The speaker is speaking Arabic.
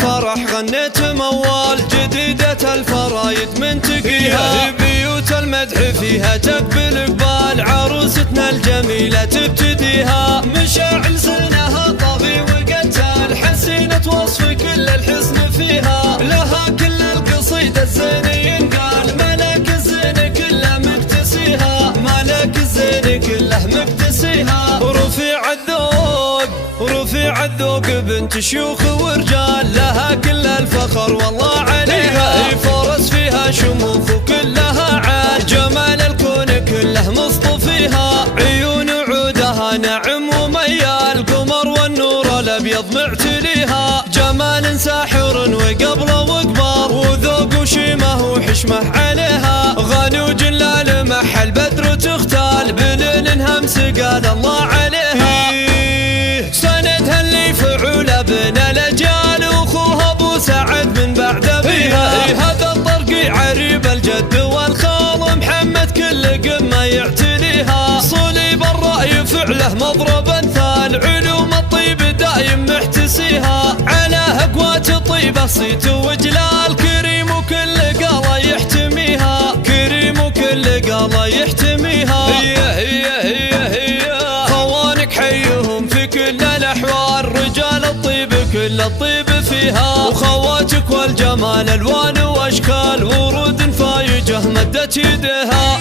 الفرح غنيت موال جديدة الفرايد من تقيها، بيوت المدح فيها تقبل اقبال عروستنا الجميلة تبتديها، مشاعل سنها طاغي وقتال حسينة وصف كل الحسن فيها، لها كل القصيدة الزين ينقال ملك الزين كله مكتسيها، ملك الزين كله مكتسيها. رفيع الذوق بنت شيوخ ورجال لها كل الفخر والله عليها، فرس فيها شموخ وكلها عال جمال الكون كله مصطفيها، عيون عودها نعم وميال قمر والنور الابيض معتليها، جمال ساحر وقبله وقبار وذوق وشيمه وحشمه عليها، غني وجلال محل بدر تختال بلين همس قال الله عليها، سندها اللي فعول ابن الاجيال واخوها ابو سعد من بعد ابيها، هذا الطرقي عريب الجد والخال محمد كل قمه يعتليها، صليب الراي فعله مضرب امثال علوم الطيب دايم محتسيها، على اقوات الطيبه صيت وجلال كريم وكل قاله يحتميها، كريم وكل قاله يحتميها. هي خوانك حيهم في كل الاحوال رجال الطيب كل الطيب فيها، وخواتك والجمال الوان واشكال ورود فايجه مدت يدها.